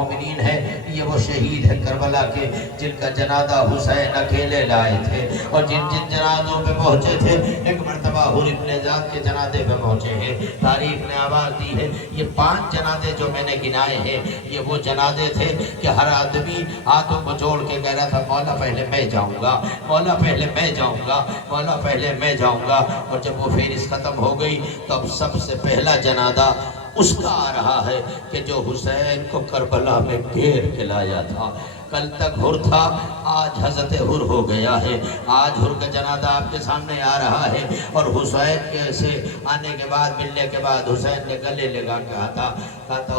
مومنین ہیں، یہ وہ شہید ہیں کربلا کے جن کا جنازہ حسین اکیلے لائے تھے، اور جن جن جنازوں پہ پہنچے تھے ایک مرتبہ حر ابن زیاد کے جنازے پہ پہنچے ہیں۔ تاریخ نے آواز دی ہے یہ 5 جنازے جو میں نے گنائے ہیں یہ وہ جنازے تھے کہ ہر آدمی ہاتھوں کو جوڑ کے کہہ رہا تھا مولا پہلے میں جاؤں گا، مولا پہلے میں جاؤں گا، مولا پہلے میں جاؤں گا۔ اور جب وہ فہرست ختم ہو گئی تو اب سب سے پہلا جنازہ اس کا آ رہا ہے کہ جو حسین کو کربلا میں گھیر کے لایا تھا۔ کل تک حر تھا، آج حضرت حر ہو گیا ہے۔ آج حر کا جنازہ آپ کے سامنے آ رہا ہے، اور حسین کے سے آنے کے بعد ملنے کے بعد حسین نے گلے لگا کے کہا تھا حر تو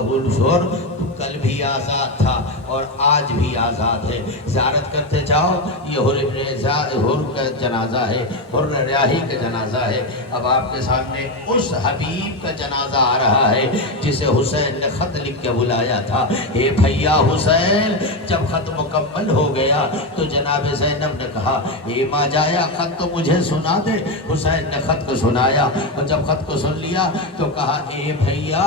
کل بھی آزاد تھا اور آج بھی آزاد ہے، زیارت کرتے جاؤ۔ یہ حر کا جنازہ ہے، حر ریاحی کا جنازہ ہے۔ اب آپ کے سامنے اس حبیب کا جنازہ آ رہا ہے جسے حسین نے خط لکھ کے بلایا تھا۔ اے بھیا حسین، جب خط مکمل ہو گیا تو جناب زینب نے کہا اے ماں جایا خط تو مجھے سنا دے۔ حسین نے خط کو سنایا، اور جب خط کو سن لیا تو کہا اے بھیا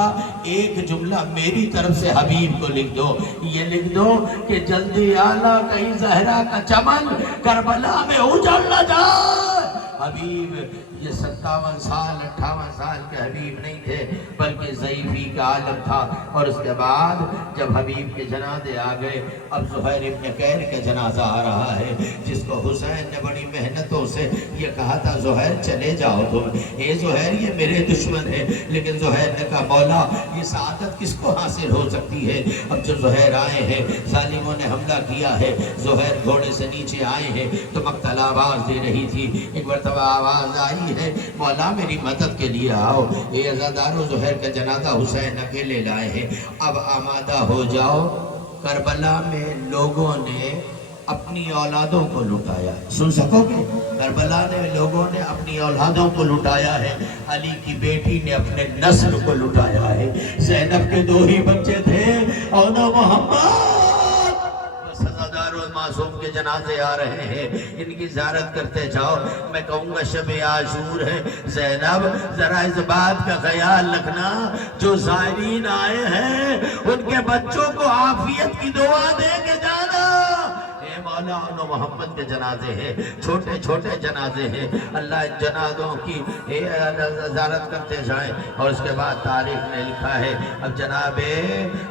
ایک جملہ میری طرف سے حبیب کو لکھ دو، یہ لکھ دو کہ جلدی آنا کہیں زہرا کا چمن کربلا میں اجڑ نہ جائے۔ حبیب یہ 57 سال 58 سال کے حبیب نہیں تھے بلکہ ضعیفی کا عالم تھا۔ اور اس کے بعد جب حبیب کے جنازے آ گئے، اب زہیر ابن قیر کا جنازہ آ رہا ہے جس کو حسین نے بڑی محنتوں سے یہ کہا تھا زہیر چلے جاؤ تم، اے زہیر یہ میرے دشمن ہے، لیکن زہیر نے کہا مولا یہ سعادت کس کو حاصل ہو سکتی ہے؟ اب جو زہیر آئے ہیں ظالموں نے حملہ کیا ہے، زہیر گھوڑے سے نیچے آئے ہیں تو مقتل آواز دے رہی تھی، ایک مرتبہ آواز آئی ہے مولا میری مدد کے لیے آؤ، اے عزادارو زہیر کا جنازہ حسین اکیلے لائے ہیں، اب آمادہ ہو جاؤ۔ کربلا میں لوگوں نے اپنی اولادوں کو لٹایا، سن سکو گے؟ کربلا نے لوگوں نے اپنی اولادوں کو لٹایا ہے، علی کی بیٹی نے اپنے نسل کو لٹایا ہے، زینب کے 2 ہی بچے تھے اور نہ محمد۔ معصوم کے جنازے آ رہے ہیں، ان کی زیارت کرتے جاؤ۔ میں کہوں گا شب عاشور ہے، زینب ذرا اس بات کا خیال رکھنا جو زائرین آئے ہیں ان کے بچوں کو عافیت کی دعا دے کے جانا۔ اے مولا ان محمد کے جنازے ہیں، چھوٹے چھوٹے جنازے ہیں، اللہ ان جنازوں کی زیارت کرتے جائیں۔ اور اس کے بعد تاریخ نے لکھا ہے اب جناب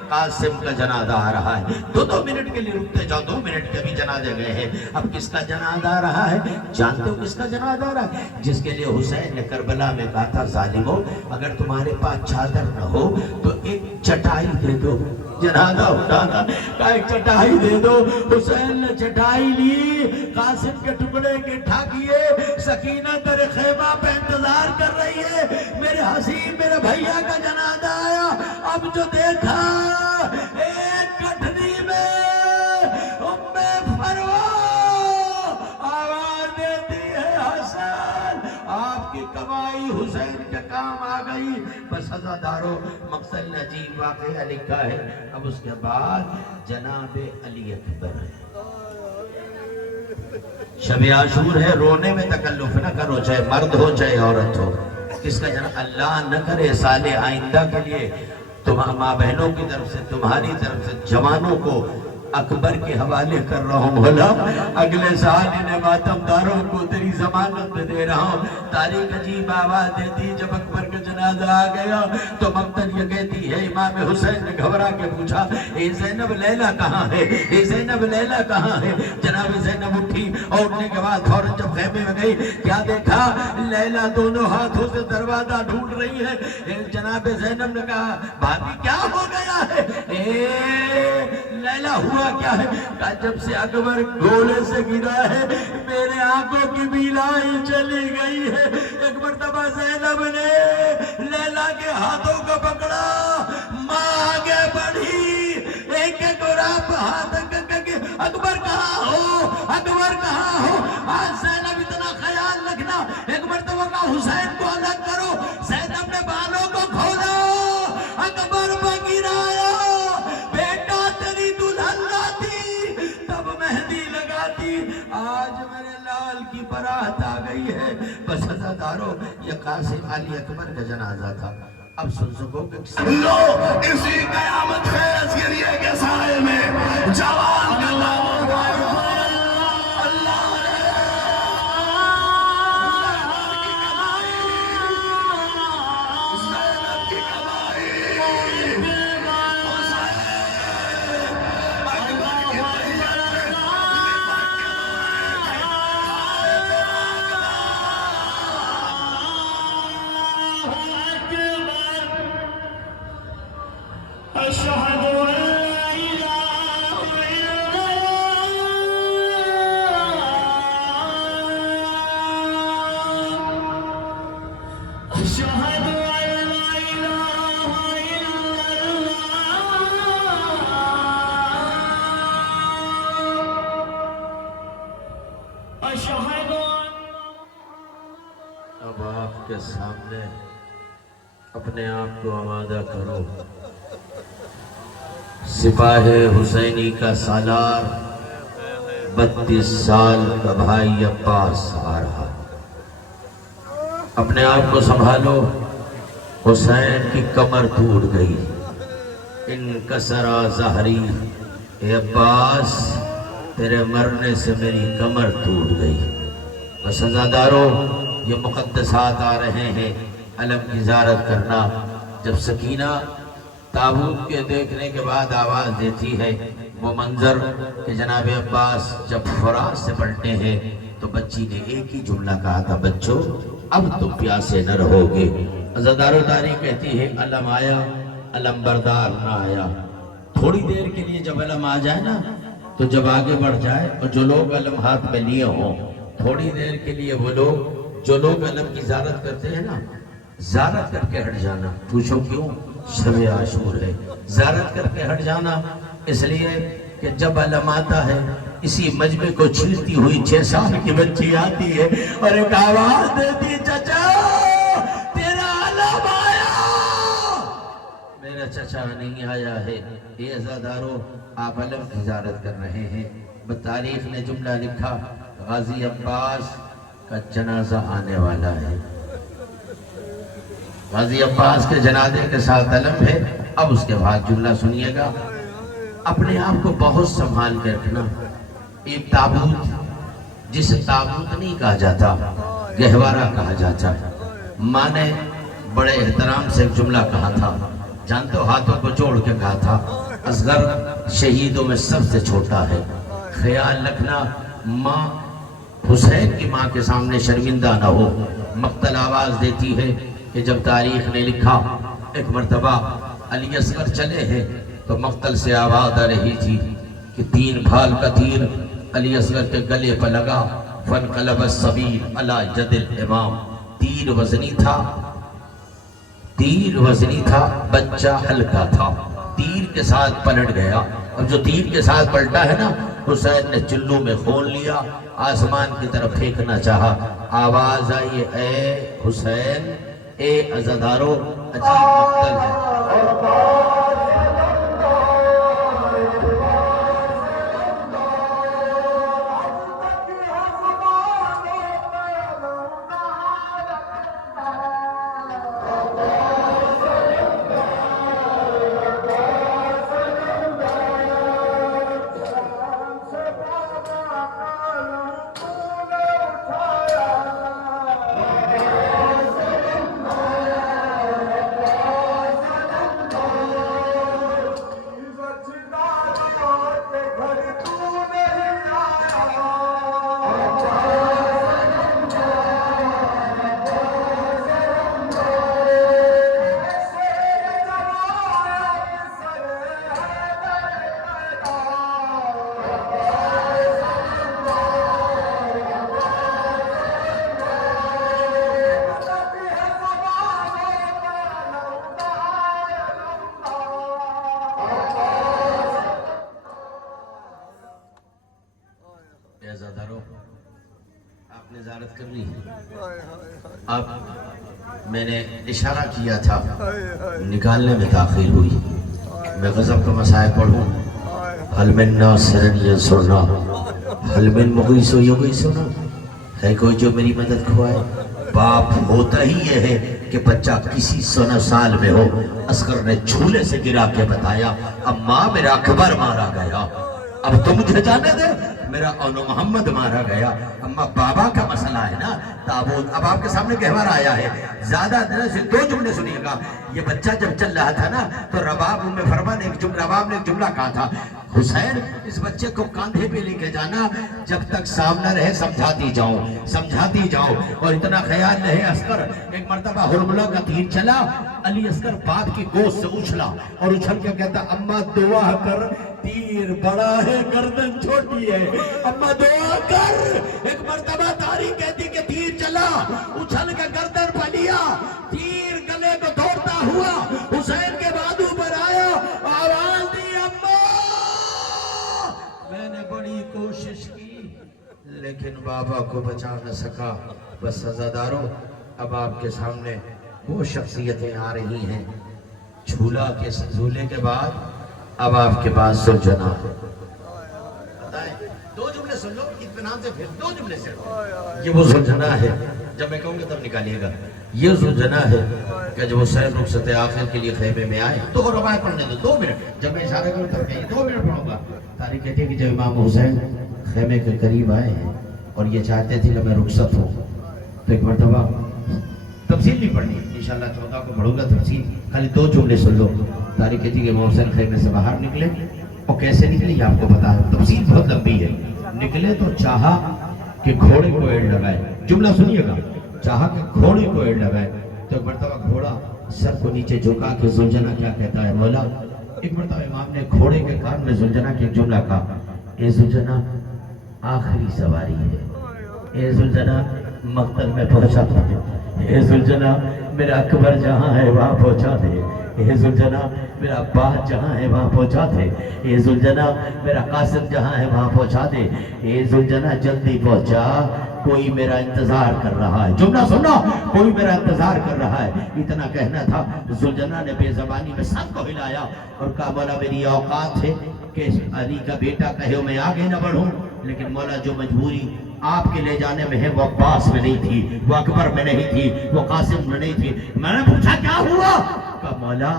قاسم کا جنازہ آ رہا ہے۔ 2 منٹ کے لیے رکتے جاؤ، 2 منٹ کے بھی جنازے گئے ہیں، اب کس کا جنازہ آ رہا ہے؟ جانتے ہو کس کا جنازہ آ رہا ہے؟ جس کے لیے حسین نے کربلا میں کہا تھا ظالمو اگر تمہارے پاس چادر نہ ہو تو ایک چٹائی دے دو، جنازہ اٹھانا کا ایک چٹائی دے دو۔ حسین نے چٹائی لی، قاسم کے ٹکڑے کے ٹھاکیے، سکینہ در خیمہ پہ انتظار کر رہی ہے، میرے حسین میرے بھیا کا جنازہ آیا۔ اب جو دیکھا ایک گٹھنی میں آواز دیتی ہے حسین آپ کی کمائی حسین کے کام آ گئی۔ بس عزادارو مقصد نے عجیب واقعہ لکھا ہے۔ اب اس کے بعد جناب علی اکبر ہے، شب عاشور ہے، رونے میں تکلف نہ کرو چاہے مرد ہو چاہے عورت ہو۔ کس کا جناب اللہ نہ کرے سال آئندہ کے لیے تمہاری ماں بہنوں کی طرف سے تمہاری طرف سے جوانوں کو اکبر کے حوالے کر رہا ہوں، بھلا اگلے سال انہیں ماتمداروں کو تیری ضمانت میں دے رہا ہوں۔ تاریخ عجیب آواز دیتی جب اکبر کا جنازہ آ گیا تو مقتل یہ کہتی ہے امام حسین نے گھبرا کے پوچھا اے زینب لیلا کہاں ہے؟ اے زینب لیلا کہاں ہے؟ جناب زینب اٹھی اور اٹھنے کے بعد فوراً جب خیمے میں گئی کیا دیکھا؟ لیلا دونوں ہاتھوں سے دروازہ ڈھونڈ رہی ہے۔ جناب زینب نے کہا بھابی کیا ہو گیا ہے؟ لیلا ہوا کیا ہے؟ کہا جب سے اکبر گھوڑے سے گرا ہے میرے آنکھوں کی بیلائی چلی گئی ہے۔ ایک مرتبہ زینب نے لیلا کے ہاتھوں کو پکڑا، ماں آگے بڑھی، ایک ایک رات ہاتھ اکبر کہاں ہو؟ اکبر کہاں ہو؟ آج زینب اتنا خیال رکھنا، ایک مرتبہ کا حسین کو الگ کرو، زینب نے بالوں کو کھولا، اکبر کو گرایا، بیٹا تیری دلہن لاتی تب مہندی لگاتی، آج میرے لال کی بارات آ گئی ہے۔ بس عزادارو یہ قاسم علی اکبر کا جنازہ تھا۔ اب سن سکو کہ لو اسی قیامت خیز گریے کے سائے میں جوان کا نام اللہ زینب کی کمائی اکبر کی طیت أشهد أن لا إله إلا الله أشهد أن لا إله إلا الله أشهد أن اب آپ کے سامنے اپنے آپ کو آمادہ کرو، سپاہ حسینی کا سالار 32 سال کا بھائی عباس آ رہا، اپنے آپ کو سنبھالو، حسین کی کمر ٹوٹ گئی، انکسرا ظہری، اے عباس تیرے مرنے سے میری کمر ٹوٹ گئی۔ بس عزادارو، یہ مقدسات آ رہے ہیں علم کی زیارت کرنا۔ جب سکینہ تابوت کے دیکھنے کے بعد آواز دیتی ہے، وہ منظر کہ جناب عباس جب فرات سے پلٹے ہیں تو بچی نے ایک ہی جملہ کہا تھا، بچوں اب تم پیاسے نہ رہو گے۔ عزادار و داری کہتی ہے علم آیا، علم بردار نہ آیا۔ تھوڑی دیر کے لیے جب علم آ جائے نا تو جب آگے بڑھ جائے، اور جو لوگ علم ہاتھ میں لیے ہوں، تھوڑی دیر کے لیے وہ لوگ جو لوگ علم کی زیارت کرتے ہیں نا، زیارت کر کے ہٹ جانا۔ پوچھو کیوں؟ شب عاشور ہے، زیارت کر کے ہٹ جانا اس لیے کہ جب علم آتا ہے اسی مجمع کو چھیلتی ہوئی 6 سال کی بچی آتی ہے اور ایک آواز دیتی، چچا تیرا علم آیا۔ میرا چچا نہیں آیا ہے۔ یہ عزادارو، آپ علم کی زیارت کر رہے ہیں۔ بتاریخ نے جملہ لکھا، غازی عباس کا جنازہ آنے والا ہے۔ غازی عباس کے جنازے کے ساتھ علم ہے۔ اب اس کے بعد جملہ سنیے گا، اپنے آپ کو بہت سنبھال کے رکھنا۔ ایک تابوت، جسے تابوت نہیں کہا جاتا، گہوارہ کہا جاتا۔ ماں نے بڑے احترام سے ایک جملہ کہا تھا، جانتے ہو، ہاتھوں کو جوڑ کے کہا تھا، اصغر شہیدوں میں سب سے چھوٹا ہے، خیال رکھنا ماں حسین کی ماں کے سامنے شرمندہ نہ ہو۔ مقتل آواز دیتی ہے کہ جب تاریخ نے لکھا ایک مرتبہ علی اصغر چلے ہیں تو مقتل سے آواز آ رہی تھی کہ 3 بھال کا تیر علی اصغر کے گلے پر لگا، فانقلب السبیل علی ید الامام۔ تیر وزنی تھا، بچہ ہلکا تھا، تیر کے ساتھ پلٹ گیا۔ اب جو تیر کے ساتھ پلٹا ہے نا، حسین نے چلو میں کھول لیا، آسمان کی طرف پھینکنا چاہا، آواز آئی، اے حسین، اے عزادارو، عجیب مقتل ہے۔ آپ نے زیارت کر لی، اب میں نے اشارہ کیا تھا، نکالنے میں تاخیر ہوئی۔ میں غضب کا مسائل پڑھوں، حل من ناصر ینصرنا، حل من مغیث یغیثنا، ہے کوئی جو میری مدد کھوائے؟ باپ ہوتا ہی یہ ہے کہ بچہ کسی سال میں ہو. اصغر نے جھولے سے گرا کے بتایا اماں میرا اکبر مارا گیا. اب تو مجھے جانے دے میرا اونو محمد مارا گیا. اماں بابا کا مسئلہ ہے نا تابوت. اب آپ کے سامنے گہوارہ آیا ہے, زیادہ سے 2 جملے سنیے گا. یہ بچہ جب چل رہا تھا نا تو رباب نے ایک جملہ کہا تھا, حسین اس بچے کو کاندھے پہ لے کے جانا, جب تک سامنا رہے سمجھاتی جاؤ. اور اتنا خیال رہے. اصغر ایک مرتبہ ہرملہ کا تیر چلا, علی اصغر باپ کی گود سے اچھلا اور اچھل کے کہتا اماں دعا کر, تیر بڑا ہے گردن چھوٹی ہے, اماں دعا کر. ایک مرتبہ تاریخ کہتی کہ تیر چلا, اچھل کے گردن پہ لیا, تیر گلے کو دوڑتا ہوا حسین کے بازو پر آیا, آواز دی اماں. میں نے بڑی کوشش کی لیکن بابا کو بچا نہ سکا. بس عزادارو, اب آپ کے سامنے وہ شخصیتیں آ رہی ہیں. جھولے کے بعد اب آپ کے پاس زوجنا. بتائیں 2 جملے سن لو اطمینان سے, پھر 2 جملے سے. یہ وہ زوجنا ہے, جب میں کہوں گا تب نکالیے گا. یہ زوجنا ہے کہ جب حسین رخصت آخر کے لیے خیمے میں آئے تو روایت پڑھنے دو 2 منٹ. جب میں اشارہ کروں تب کہیں 2 منٹ پڑھوں گا. تاریخ کہتی ہے کہ جب امام حسین خیمے کے قریب آئے ہیں اور یہ چاہتے تھے کہ میں رخصت ہوں, تو ایک مرتبہ تفصیل نہیں پڑھنی, انشاءاللہ 14 کو پڑھوں گا تفصیل, خالی 2 جملے سن لو. تاریخ کہتی ہے کہ امام حسین خیمے سے باہر نکلے, اور کیسے نکلے یہ آپ کو پتا ہے, تفصیل بہت لمبی ہے. نکلے تو چاہا کہ گھوڑے کو ایڑ لگائے. جملہ سنیے گا, چاہا کہ گھوڑے کو ایڑ لگائے. تو ایک مرتبہ گھوڑا سر کو نیچے جھکا کے زلجنا کیا کہتا ہے, مولا. ایک مرتبہ امام نے گھوڑے کے کان میں زلجنا کے ایک جملہ کہا, اے زلجنا آخری سواری ہے, اے زلجنا مقتل میں پہنچا دے, اے زلجنا میرا اکبر جہاں ہے وہاں پہنچا دے, اے زلجنا میرا عباس جہاں ہے وہاں پہنچا دے, اے زلجنا میرا قاسم جہاں ہے وہاں پہنچا دے, اے زلجنا جلدی پہنچا, کوئی میرا انتظار کر رہا ہے. جملہ سننا, کوئی میرا انتظار کر رہا ہے. اتنا کہنا تھا. زلجنا نے بے زبانی میں سب کو ہلایا اور کہا مولا میری اوقات ہے کہ علی کا بیٹا کہے میں آگے نہ بڑھوں, لیکن مولا جو مجبوری آپ کے لے جانے میں ہے وہ عباس میں نہیں تھی, وہ اکبر میں نہیں تھی, وہ قاسم میں نہیں تھی. میں نے پوچھا کیا ہوا, کہا مولا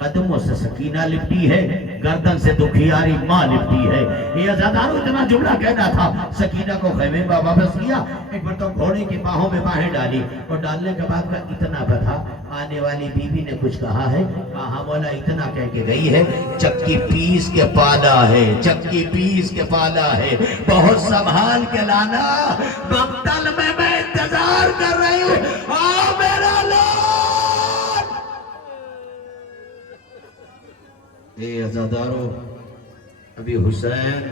قدموں سے سکینہ لپٹی ہے, گردن سے دکھیاری ماں لپٹی ہے. یہ عزادارو اتنا جملہ کہنا تھا. سکینہ کو خیمے میں واپس کیا, ایک مرتبہ گھوڑے کی باہوں میں باہیں ڈالی, اور ڈالنے کے بعد کا اتنا بتا, آنے والی بیوی نے کچھ کہا ہے, کہا مولا اتنا کہہ کے گئی ہے, چکی پیس کے پالا ہے, چکی پیس کے پالا ہے, بہت سنبھال کے لانا, مقتل میں انتظار کر رہی ہوں, آ میرا لال. اے عزادارو, ابھی حسین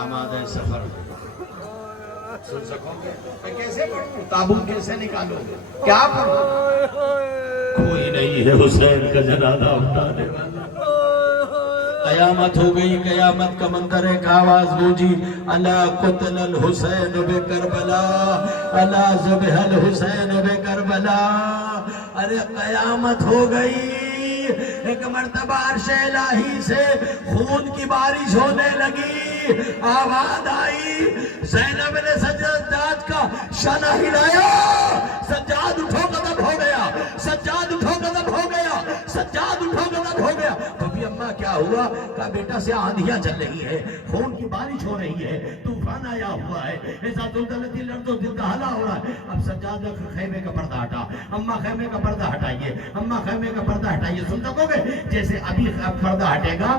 آمادہ سفر. سن سکو گے میں کیسے پڑھوں, تابوت کیسے نکالو گے, کیا پڑھوں؟ کوئی نہیں ہے حسین کا جنازہ اٹھانے والا. قیامت ہو گئی, قیامت کا منظر, ایک آواز گونجی, الا قتل الحسین بکربلا, الا ذبح الحسین بکربلا. ارے قیامت ہو گئی. ایک مرتبہ عرش الہی سے خون کی بارش ہونے لگی, آواز آئی, زینب نے سجاد کا شانہ ہلایا, سجاد اٹھو قدم ہو گیا, سجاد اٹھو قدم ہو گیا, سجاد اٹھو قدم ہو گیا. بھبی اماں کیا ہوا, کہا بیٹا سے آندھیاں چل رہی ہے, خون کی بارش ہو رہی ہے, طوفان آیا ہوا ہے, ایسا زلزلتی لرز و زلزلہ ہو رہا ہے. اب سجاد خیمے کا پردہ ہٹا, اماں خیمے کا پردہ ہٹائیے, اماں خیمے کا پردہ ہٹائیے. سن سکو گے جیسے ابھی پردہ ہٹے گا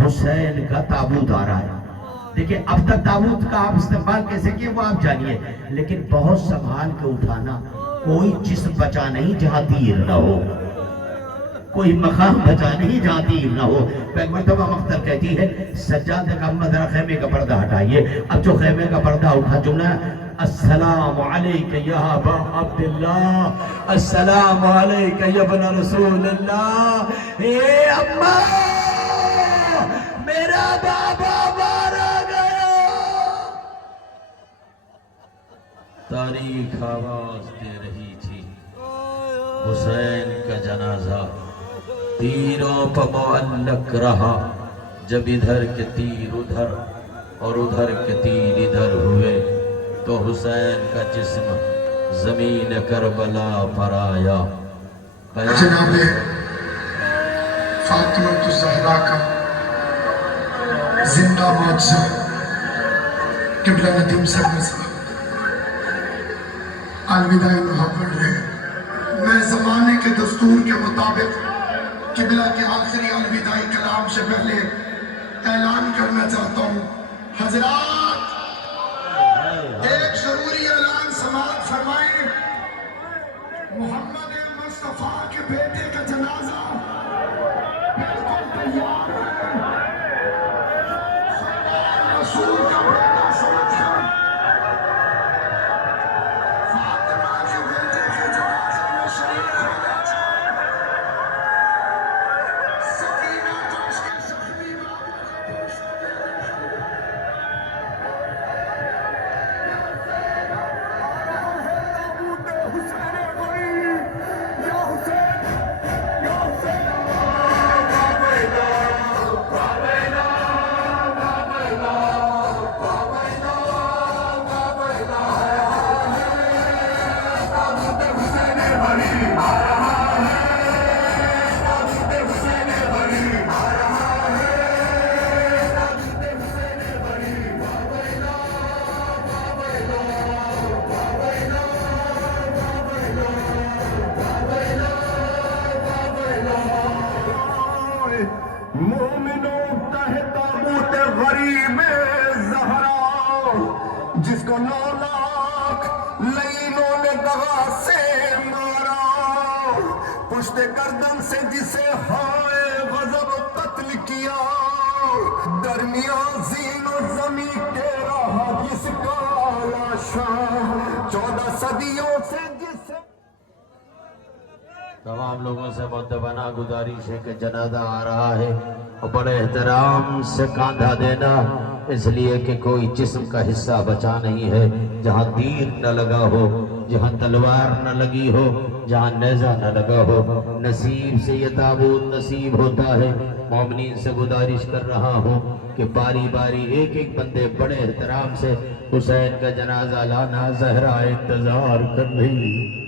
حسین کا تابوت آ رہا ہے. دیکھیں اب تک تابوت کا آپ استقبال کیسے کیے وہ آپ جانیے, لیکن بہت سنبھال کے اٹھانا. کوئی جسم بچا نہیں جہاں تیر نہ ہو, کوئی مقام بچا نہیں جہاں تیر نہ ہو. ایک مرتبہ مختر کہتی ہے, سجاد کا ذرا خیمے کا پردہ ہٹائیے. اب جو خیمے کا پردہ اٹھا, جملہ السلام علیک یا ابا عبداللہ, السلام علیک یا ابن رسول اللہ. اے اماں میرا بابا مارا گیا. تاریخ آواز دے رہی تھی, حسین کا جنازہ تیروں پر معلق رہا. جب ادھر کے تیر ادھر اور ادھر کے تیر ادھر ہوئے, تو حسین کا جسم زمین کربلا پر آیا۔ جناب فاطمہ الزہرا کا زندہ معجزہ قبلہ ندیم صاحب الوداعی محبت ہے۔ میں زمانے کے دستور کے مطابق قبلہ کے آخری الوداعی کلام سے پہلے اعلان کرنا چاہتا ہوں، حضرات ایک ضروری اعلان سماعت فرمائیں۔ محمد مصطفیٰ کے بیٹے کا جنازہ بالکل تیار ہے۔ رسول کا بیٹا سمجھ کر فاطمہ کے بیٹے کے جنازے میں شریک ہونا چاہے۔ سکینہ کو اس کے زخمی بابا کا پوچھنا جس کو 9 لاکھ لعینوں نے دغا سے مارا، پشت گردن سے جسے ہائے غضب قتل کیا، درمیان زین و زمین کے رہا جس کا لاشا 14 صدیوں سے جسے۔ تمام لوگوں سے مؤدبانہ گزارش ہے کہ جنازہ آ رہا ہے اور بڑے احترام سے کاندھا دینا، اس لیے کہ کوئی جسم کا حصہ بچا نہیں ہے جہاں تیر نہ لگا ہو، جہاں تلوار نہ لگی ہو، جہاں نیزہ نہ لگا ہو۔ نصیب سے یہ تابوت نصیب ہوتا ہے۔ مومنین سے گزارش کر رہا ہوں کہ باری باری ایک ایک بندے بڑے احترام سے حسین کا جنازہ لانا، زہرا انتظار کر رہی ہے۔